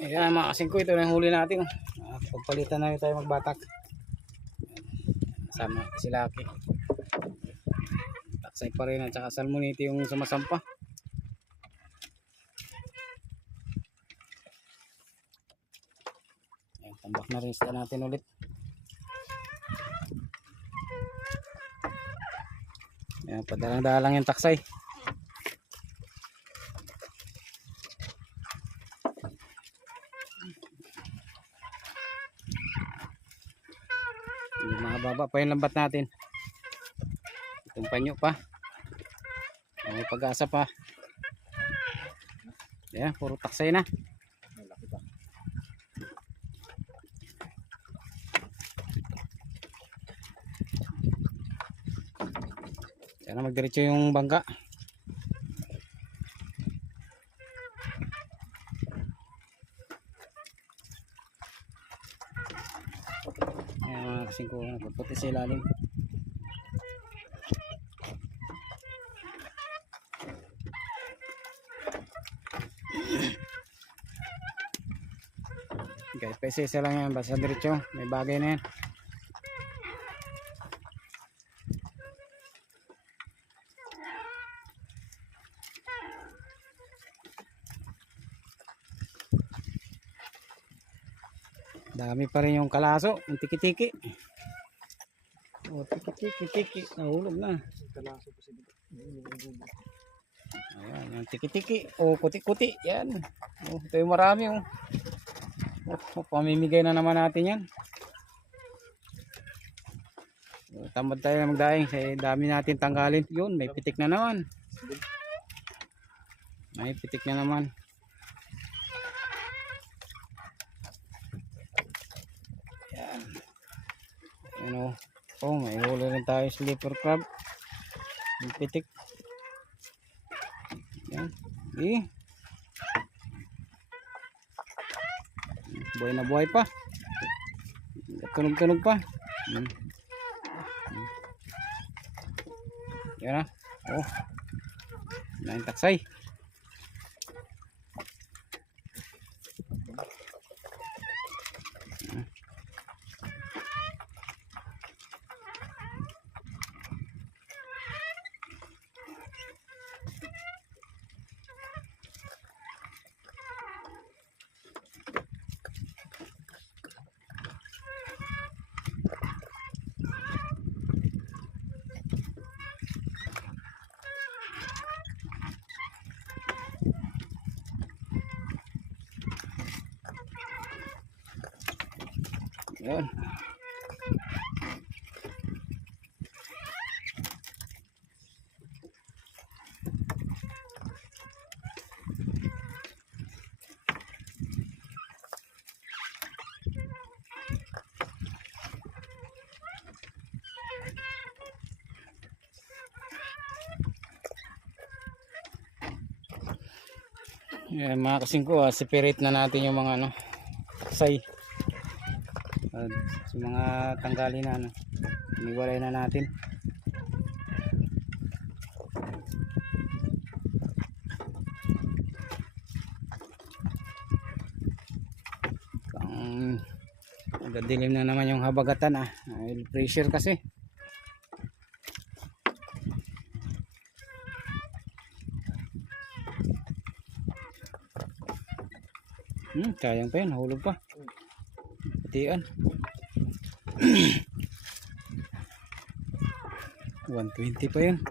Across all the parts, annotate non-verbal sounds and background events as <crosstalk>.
Ayan mga kasing ko, ito na yung huli natin. Uh, pagpalitan na tayo magbatak. Sama si Lucky. Taksay pa rin at saka salmonite yung sumasampa. Ayan, tambak na rin natin ulit. Ayan, padalang-dalang yung taksay. Yung mga baba pa yung lambat natin. Itong panyo pa. May pag-asa pa. Ayan, puro taksay na. Sana magdiretso yung bangka. Kasing ko, napuputi sa ilalim. Kahit pa isa lang yan, basta diretso, may bagay na yan. Dami pa rin yung kalaso, yung tiki-tiki. Oh, tiki-tiki-tiki, nahulog na. Ayan, yung tiki-tiki. O, kuti-kuti. Yan. Oh, ito yung marami. Oh. Oh, pamimigay na naman natin yan. Oh, tamad tayo na magdaing. Kasi dami natin tanggalin. Yun, may pitik na naman. May pitik na naman. Yan o. Oh, may huli rin tayo sleeper crab. Yung pitik. Yan. Eh. Buhay na buhay pa. Tunog-tunog pa. Hmm. Hmm. Yan na. Oh. Nain taksay. Yan. Yan mga kasing ko, ah, separate na natin yung mga ano, say. Sa mga tanggalin na ano, iniwalay na natin. Nagadilim na naman yung habagatan ah. Oil pressure kasi. Hmm, sayang pa yun, nahulog pa. Patian. 120 <clears throat> pa yun.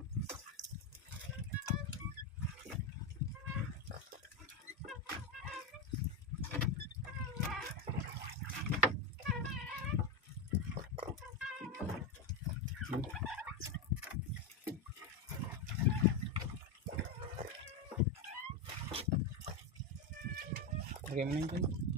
Lagay mo na yun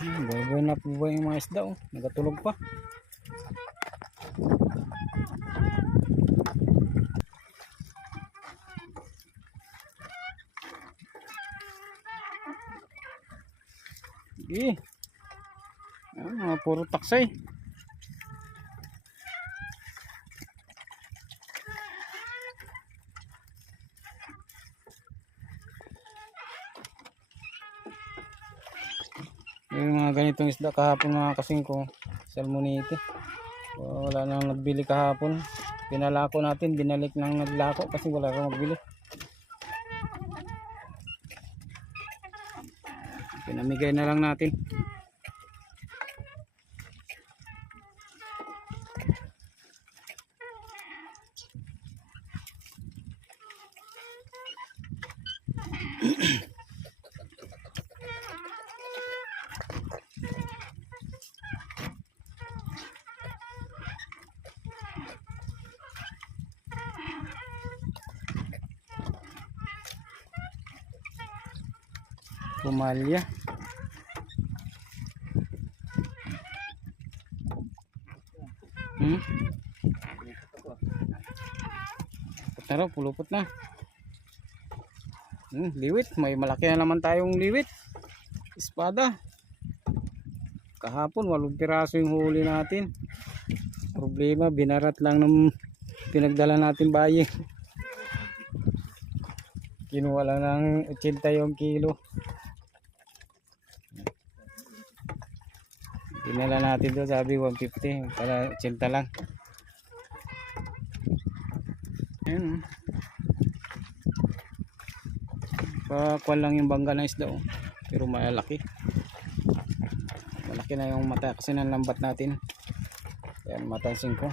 Hmm, Buhay-buhay na buhay yung mga isda oh. Nagatulog pa. Sige. Ah, mga puro taksay. Yung ganitong isda kahapon mga kasingko, salmonite. So, wala nang nagbili kahapon. Pinalako natin, binalik nang naglako kasi wala nang magbili. Pinamigay na lang natin. Pumalya. Hmm? Tara, pulupot na. Hmm, liwit. May malaki na naman tayong liwit. Espada. Kahapon, walong piraso yung huli natin. Problema, binarat lang ng pinagdala natin bayi. Kinuha lang ng 80 yung kilo. Dinala natin doon, sabi 150. Para 80 lang. Ayun. oh. Pakuan lang yung bangga ng isda. Oh. Pero malaki. Malaki na yung mata kasi ng natin. Yan, matansin ko.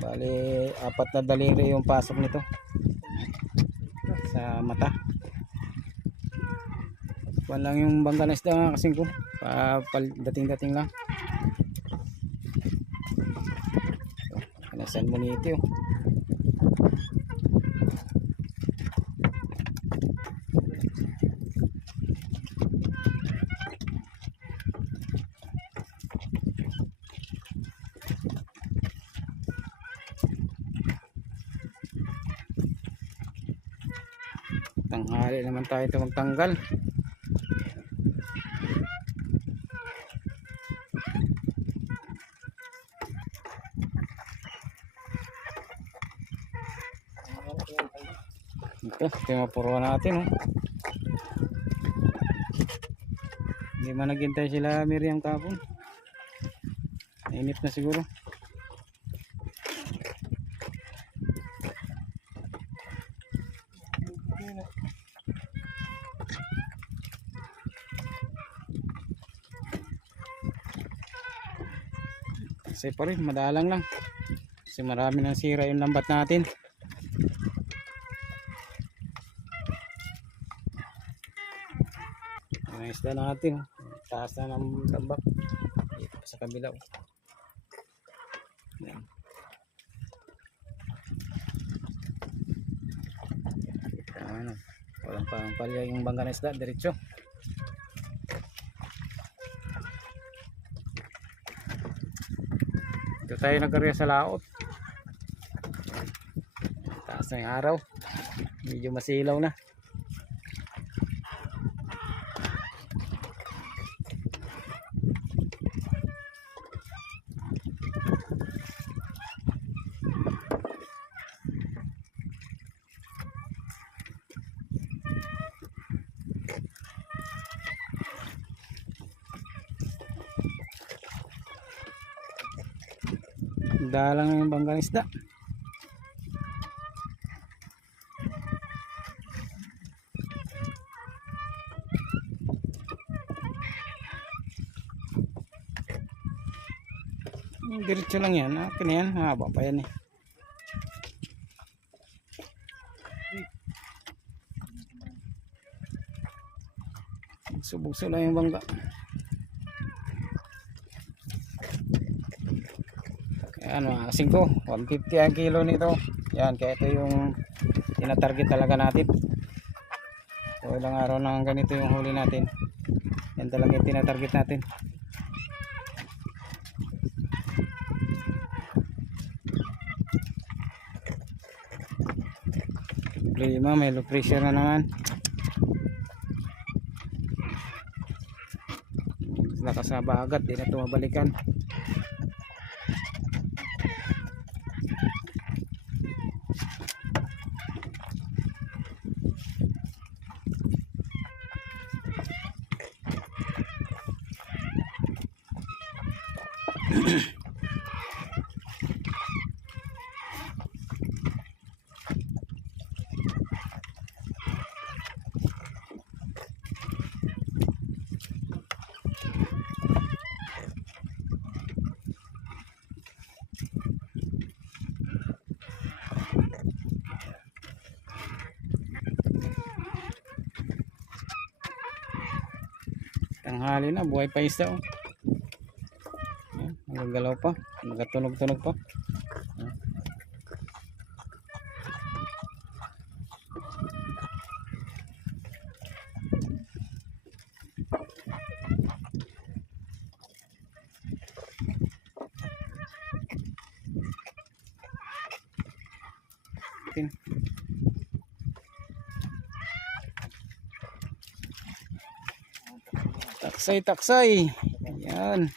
Bali, apat na daliri yung pasok nito. Sa mata. Kuan lang yung bangga ng isda mga kasing ko. Dating-dating lang. Kanasan mo nito oh. Tanghali naman tayo ito magtanggal. Mapuro natin. Oh. Hindi man naghintay sila Miriam kapon. Nainip na siguro. Kasi pa rin, madalang lang. Kasi marami nang sira yung lambat natin. Isda natin. oh. Taas na ng tambak. Dito sa kabila. oh. Yan. Ano, walang pang palya yung bangga ng isda. Diretso. Dito tayo nagkarya sa laot. Taas na yung araw. Medyo masilaw na. Dalang yung banggang isda. Hmm, Diretso lang yan. Akin yan. Haba pa yan eh. Bugso-bugso lang yung bangga. Mga kasing ko, 150 ang kilo nito. Yan, kaya ito yung tinatarget talaga natin. So ilang araw na ganito yung huli natin. Yan talaga yung tinatarget natin. Problema, may low pressure na naman. Lakas na bagat, di na tumabalikan. Tanghali na, buhay pa isda oh. Nagagalaw pa, nagatunog-tunog pa. Ayan. Taksay, taksay. Ayan.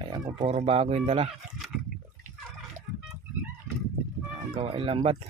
Ayan ko puro bago yung dala. Ang gawain lambat.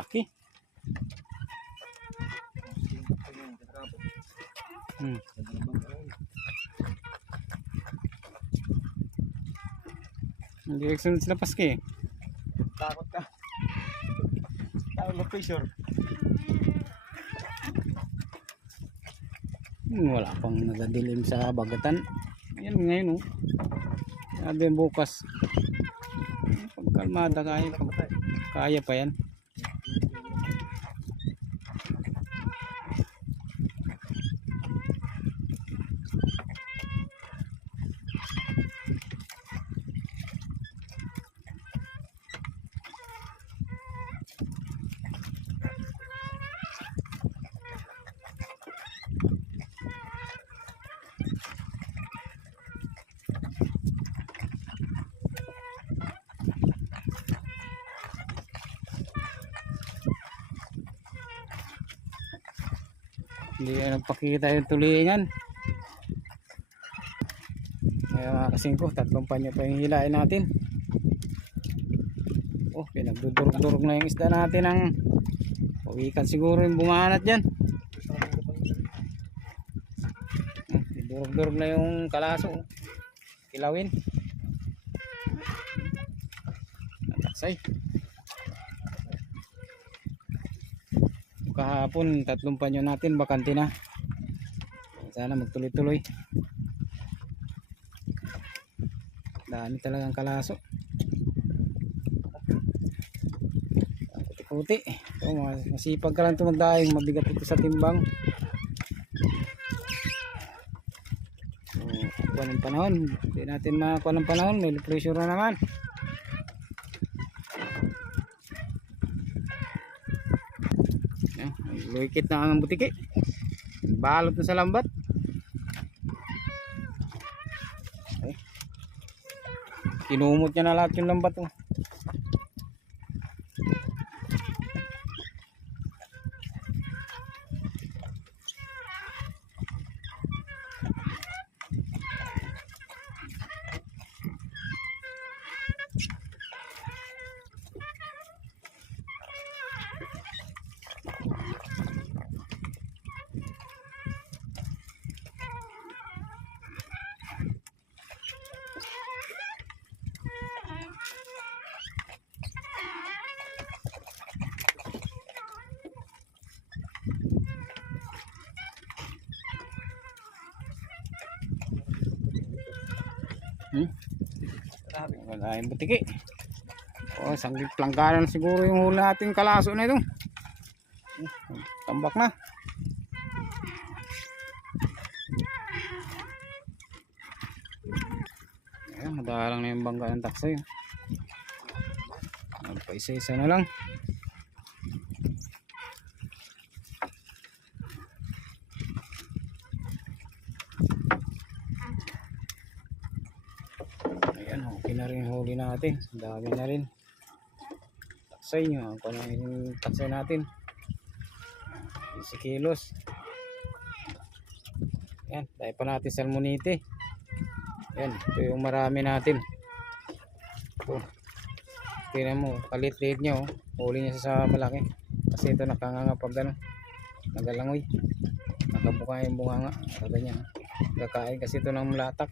Lalaki. Hmm. Hindi excellent sila paski. Takot ka. Takot mo pressure. Hmm, wala pang nagadilim sa bagatan. Ayan ngayon oh. Sabi bukas. Pagkalmada kaya. Kaya pa yan. Hindi na nagpakita yung tulingan. Ngayon mga kasingko, tatlong panyo pa yung hilain natin. Oh, pinagdudurog-durog na yung isda natin ng pawikan siguro yung bumanat dyan. Hmm, Durog-durog na yung kalaso. Kilawin. Nataksay. Kahapon tatlong panyo natin bakante na. Sana magtuloy-tuloy. Dami talagang kalaso. Kuti ito mas- masipag ka lang ito mabigat ito sa timbang. So kuha ng panahon. Hindi natin makakuha ng panahon. May pressure na naman Ayan, luikit na ang butiki. Balot na sa lambat. Ay. Kinumot niya na lahat yung lambat. Oh. Grabe. Wala yung butiki. O, isang planggaran siguro yung huli nating kalaso na ito. Tambak na. Ayan, madalang na yung bangga ng takso yun. Magpaisa-isa na lang. Ayan, okay na rin yung huli natin. Dami na rin. Taksay nyo. Kung ano yung taksay natin. 10 kilos. Ayan, dahil pa natin salmonite. Ayan, ito yung marami natin. Ito. Tingnan mo, kalit-lit niya oh. Huli niya sa malaki. Kasi ito nakanganga pag ano. Nagalangoy. Nakabuka yung bunganga. Niya. Kakain kasi ito ng mulatak.